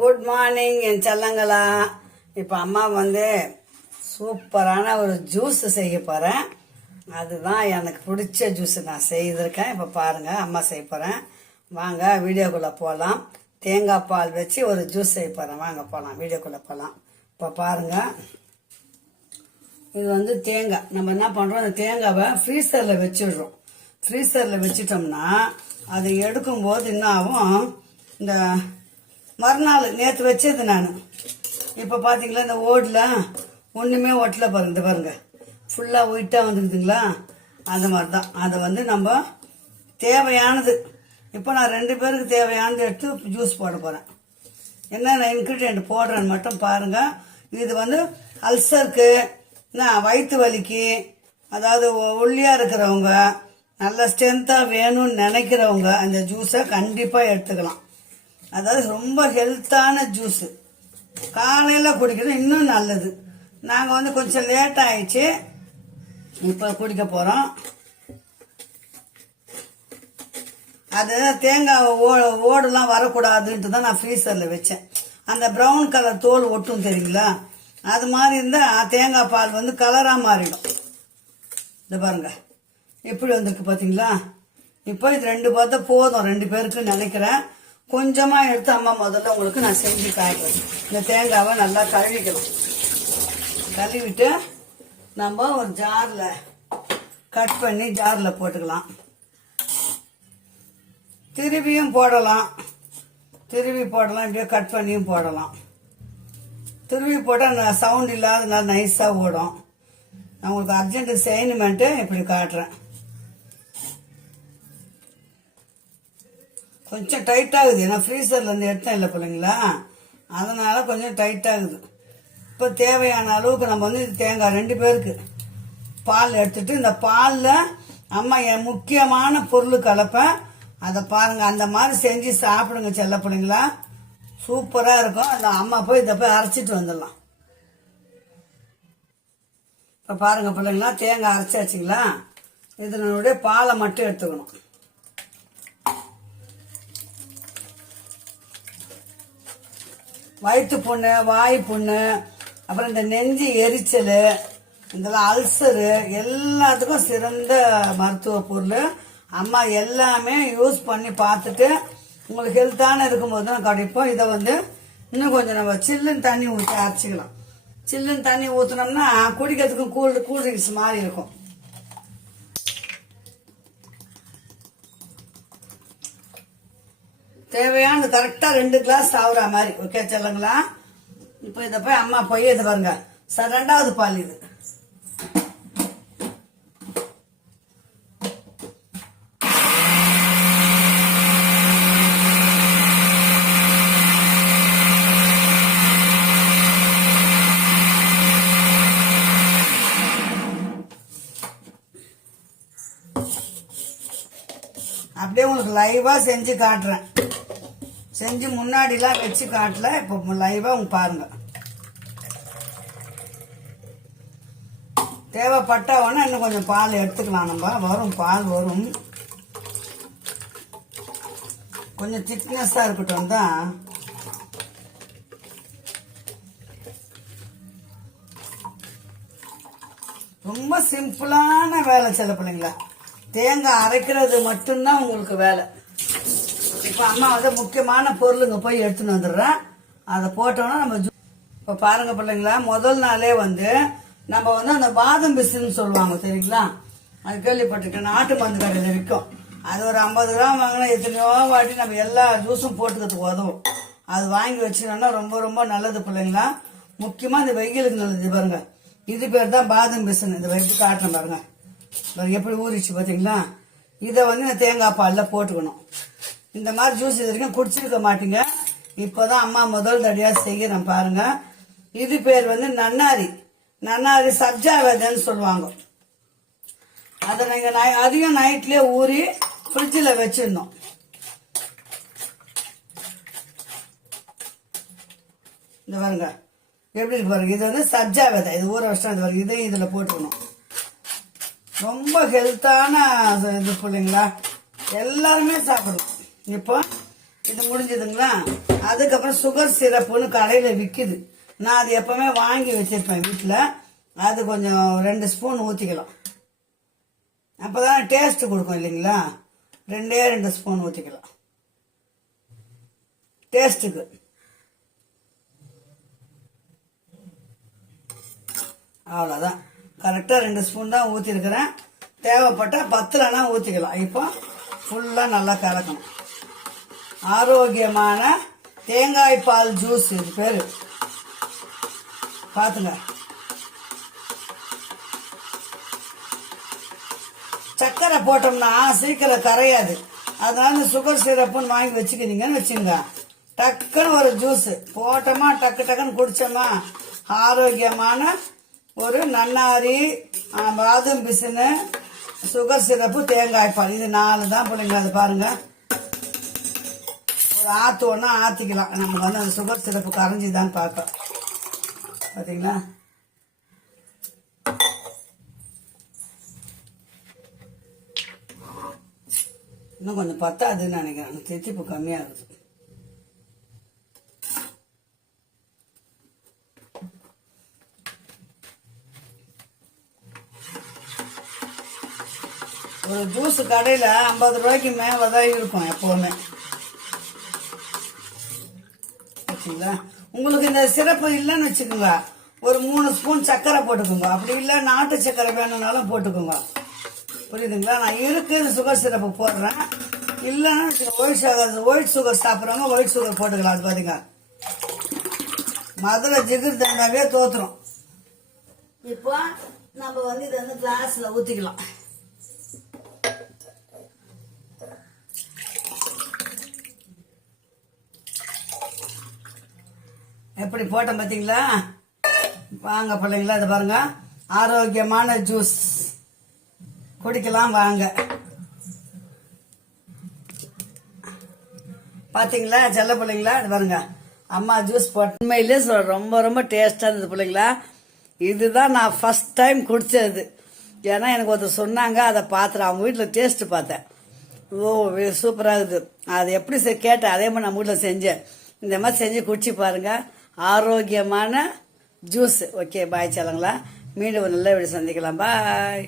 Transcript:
Good morning என் செல்லங்களா. இப்போ அம்மா வந்து சூப்பரான ஒரு ஜூஸ் செய்ய போகிறேன். அதுதான் எனக்கு பிடிச்ச ஜூஸ் நான் செய்திருக்கேன். இப்போ பாருங்கள் அம்மா செய்ய போகிறேன். வாங்க வீடியோக்குள்ளே போகலாம். தேங்காய் பால் வச்சு ஒரு ஜூஸ் செய்ய போகிறேன். வாங்க போகலாம், வீடியோக்குள்ளே போகலாம். இப்போ பாருங்கள், இது வந்து தேங்காய். நம்ம என்ன பண்ணுறோம், அந்த தேங்காவை ஃப்ரீசரில் வச்சுடுறோம். ஃப்ரீசரில் வச்சுட்டோம்னா அதை எடுக்கும்போது என்ன ஆகும், இந்த மறுநாள் நேற்று வச்சது நான் இப்போ பார்த்தீங்களா இந்த ஓடில் ஒன்றுமே ஒட்டல பாருங்க. இந்த பாருங்க ஃபுல்லாக ஒயிட்டாக வந்துருக்குதுங்களா, அந்த மாதிரி தான். அதை வந்து நம்ம தேவையானது இப்போ நான் 2 பேருக்கு தேவையானது எடுத்து ஜூஸ் போட போகிறேன். என்னென்ன இன்க்ரீடியன்ட் போடுறேன்னு மட்டும் பாருங்கள். இது வந்து அல்சருக்கு, வயிற்று வலிக்கு, அதாவது ஒல்லியாக இருக்கிறவங்க, நல்ல ஸ்ட்ரென்த்தாக வேணும்னு நினைக்கிறவங்க அந்த ஜூஸை கண்டிப்பாக எடுத்துக்கலாம். அதாவது ரொம்ப ஹெல்த்தான ஜூஸு, காலையில் குடிக்கிறது இன்னும் நல்லது. நாங்கள் வந்து கொஞ்சம் லேட் ஆயிடுச்சு, இப்போ குடிக்க போகிறோம். அது தேங்காய் ஓடுலாம் வரக்கூடாதுன்ட்டு தான் நான் ஃப்ரீசரில் வச்சேன். அந்த ப்ரௌன் கலர் தோல் ஒட்டும் தெரியுங்களா, அது மாதிரி இருந்தால் தேங்காய் பால் வந்து கலராக மாறிடும். இந்த பாருங்க எப்படி வந்திருக்கு பார்த்தீங்களா. இப்போ இது 2 பார்த்தா போதும் 2 பேருக்கு நினைக்கிறேன். கொஞ்சமாக எடுத்து அம்மா முதல்ல உங்களுக்கு நான் செஞ்சு காட்டுறேன். இந்த தேங்காவை நல்லா கழுவிக்கணும். கழுவிட்டு நம்ம ஒரு ஜாரில் கட் பண்ணி ஜாரில் போட்டுக்கலாம். திருவியும் போடலாம், திருவி போடலாம், இப்படியே கட் பண்ணியும் போடலாம். திருவி போட்டால் சவுண்ட் இல்லாத நல்லா நைஸாக ஓடும். நான் உங்களுக்கு அர்ஜென்ட்டு செய்யணுமென்ட்டு இப்படி காட்டுறேன். கொஞ்சம் டைட்டாகுது, ஏன்னா ஃப்ரீசர்லேருந்து எடுத்தேன் இல்லை பிள்ளைங்களா, அதனால் கொஞ்சம் டைட்டாகுது. இப்போ தேவையான அளவுக்கு நம்ம வந்து தேங்காய் 2 பேருக்கு பால் எடுத்துட்டு, இந்த பாலில் அம்மா என் முக்கியமான பொருள் கலப்பேன். அதை பாருங்கள், அந்த மாதிரி செஞ்சு சாப்பிடுங்க செல்ல பிள்ளைங்களா, சூப்பராக இருக்கும். அந்த அம்மா போய் இதை போய் அரைச்சிட்டு வந்துடலாம். இப்போ பாருங்கள் பிள்ளைங்களா, தேங்காய் அரைச்சாச்சுங்களா. இதனுடைய பாலை மட்டும் எடுத்துக்கணும். வயிற்று புண்ணு, வாய் புண்ணு, அப்புறம் இந்த நெஞ்சு எரிச்சல், இதெல்லாம் அல்சரு, எல்லாத்துக்கும் சிறந்த மருத்துவ பொருள். அம்மா எல்லாமே யூஸ் பண்ணி பார்த்துட்டு உங்களுக்கு ஹெல்த்தான இருக்கும்போது தான் கிடைப்போம். இதை வந்து இன்னும் கொஞ்சம் நம்ம சில்லுன்னு தண்ணி ஊற்றி அரைச்சிக்கலாம். சில்லுன்னு தண்ணி ஊற்றினோம்னா குடிக்கிறதுக்கும் கூல் ட்ரிங்க்ஸ் மாதிரி இருக்கும். தேவையான கரெக்டாக 2 கிளாஸ் ஆகுற மாதிரி. ஓகே சொல்லுங்களா. இப்போ இதை போய் அம்மா போய் இது பாருங்க, 2வது பால் இது. அப்படியே உங்களுக்கு லைவா செஞ்சு காட்டுறேன். செஞ்சு முன்னாடிலாம் வச்சு காட்டல, இப்போ லைவா உங்க பாருங்க. தேவைப்பட்டவொன்னே இன்னும் கொஞ்சம் பால் எடுத்துக்கலாம். நம்ம வரும் பால் வரும், கொஞ்சம் திக்னஸா இருக்கட்டும் தான். ரொம்ப சிம்பிளான வேலை செல்ல பிள்ளைங்களா. தேங்காய் அரைக்கிறது மட்டும்தான் உங்களுக்கு வேலை. இப்போ அம்மா வந்து முக்கியமான பொருளுங்க போய் எடுத்துன்னு வந்துடுறேன். அதை போட்டோன்னா நம்ம இப்போ பாருங்க பிள்ளைங்களா, முதல் நாளே வந்து நம்ம வந்து அந்த பாதம் பிசுன்னு சொல்லுவாங்க தெரியுங்களா, அது கேள்விப்பட்டிருக்கேன். நாட்டு மருந்து கடையில் விற்கும். அது ஒரு 50 கிராம் வாங்கினா எத்தனையோ வாட்டி நம்ம எல்லா ஜூஸும் போட்டுக்கிறதுக்கு உதவும். அது வாங்கி வச்சுக்கணும்னா ரொம்ப ரொம்ப நல்லது பிள்ளைங்களா. முக்கியமாக இந்த வெயிலுக்கு நல்லது. பாருங்க, இது பேர் தான் பாதம் பிசுன்னு. இதை வச்சு காட்டுறேன் பாருங்க, எப்படி ஊறிச்சு பார்த்தீங்களா. இதை வந்து இந்த தேங்காய் பாலில் போட்டுக்கணும். இந்த மாதிரி ஜூஸ் இது வரைக்கும் குடிச்சிருக்க மாட்டீங்க, இப்போதான் அம்மா முதல் தடியாக செய்கிறேன் பாருங்க. இது பேர் வந்து நன்னாரி சப்ஜா விதைன்னு சொல்லுவாங்க. அதை நீங்கள் அதிகம் நைட்லேயே ஊறி ஃப்ரிட்ஜில் வச்சிடணும். இந்த பாருங்க எப்படி இருக்கு பாருங்க, இது வந்து சப்ஜா விதை. இது ஊற வச்சா இது பாருங்க, இதையும் இதில் போட்டுக்கணும். ரொம்ப ஹெல்த்தான இது பிள்ளைங்களா, எல்லாருமே சாப்பிடணும். இப்போ இது முடிஞ்சதுங்களா? அதுக்கப்புறம் சுகர் சிரப்புன்னு கடையில் விற்கிது. நான் அது எப்பவுமே வாங்கி வச்சிருப்பேன் வீட்டில். அது கொஞ்சம் 2 ஸ்பூன் ஊற்றிக்கலாம். அப்போதான் டேஸ்ட் கொடுக்கும் இல்லைங்களா? 2 ஸ்பூன் ஊற்றிக்கலாம் டேஸ்ட்டுக்கு. அவ்வளோதான், கரெக்டாக 2 ஸ்பூன் தான் ஊற்றிருக்கிறேன். தேவைப்பட்டால் 10லனா ஊற்றிக்கலாம். இப்போ ஃபுல்லாக நல்லா கலக்கணும். ஆரோக்கியமான தேங்காய் பால் ஜூஸ் இது பேர். பார்த்துங்க. சர்க்கரை போட்டோம்னா சீக்கிரம் கரையாது. அதனால சுகர் சிரப்புன்னு வாங்கி வச்சுக்கிறீங்கன்னு வச்சுங்க. டக்குன்னு ஒரு ஜூஸ் போட்டோமா, டக்கு டக்குன்னு குடிச்சோமா, ஆரோக்கியமான ஒரு நன்னாரி, பாதாம் பிசினு, சுகர் சிரப்பு, தேங்காய் பால், இது 4 தான் பிள்ளைங்க. அது பாருங்க, ஒரு ஆற்று ஒன்றா ஆற்றிக்கலாம். நம்ம வந்து அந்த சுகர் சிரப்பு கரைஞ்சிதான்னு பார்க்கலாம். பார்த்தீங்களா? இன்னும் கொஞ்சம் பத்தாதுன்னு நினைக்கிறேன். தித்திப்பு கம்மியாகுது. ஒரு ஜூஸ் கடையில் 50 ரூபாய்க்கு மேலே தான் இருக்கும் எப்போவுமே. சரிங்களா? உங்களுக்கு இந்த சிறப்பு இல்லைன்னு வச்சுக்கோங்க, ஒரு 3 ஸ்பூன் சர்க்கரை போட்டுக்கோங்க. அப்படி இல்லை நாட்டு சர்க்கரை வேணும்னாலும் போட்டுக்கோங்க. புரியுதுங்களா? நான் இருக்குது சுகர் சிரப்பு போடுறேன். இல்லைன்னா ஒயிட் சுகர் சாப்பிட்றவங்க ஒயிட் சுகர் போட்டுக்கலாம். அது பாருங்க, மதுரை ஜிகிர் தண்டாவே தோத்துரும். இப்போ நம்ம வந்து இதை வந்து கிளாஸ்ல ஊற்றிக்கலாம். எப்படி போட்டேன் பார்த்தீங்களா? வாங்க பிள்ளைங்களா, இது பாருங்க, ஆரோக்கியமான ஜூஸ் குடிக்கலாம் வாங்க. பாத்தீங்களா செல்ல பிள்ளைங்களா? இது பாருங்க, அம்மா ஜூஸ் போட்டு உண்மையிலே ரொம்ப ரொம்ப டேஸ்டா இருந்தது பிள்ளைங்களா. இதுதான் நான் ஃபர்ஸ்ட் டைம் குடிச்சது. ஏன்னா எனக்கு ஒருத்தர் சொன்னாங்க, அதை பார்த்துட்டு அவங்க வீட்டில் டேஸ்ட் பார்த்தேன். ஓ சூப்பராக இருக்குது. அது எப்படி கேட்டேன், அதே மாதிரி நம்ம வீட்டில் செஞ்சேன். இந்த மாதிரி செஞ்சு குடிச்சு பாருங்க, ஆரோக்கியமான ஜூஸ். ஓகே, பாய் செல்லங்களா. மீண்டும் ஒரு நல்ல வீடு சந்திக்கலாம். பாய்.